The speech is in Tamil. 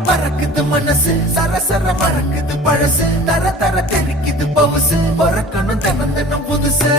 பறக்குது மனசு சரசர மறக்குது பழசு தர தர தெரிக்குது பவுசு பொறக்கணும் தினம் தினம் புதுசு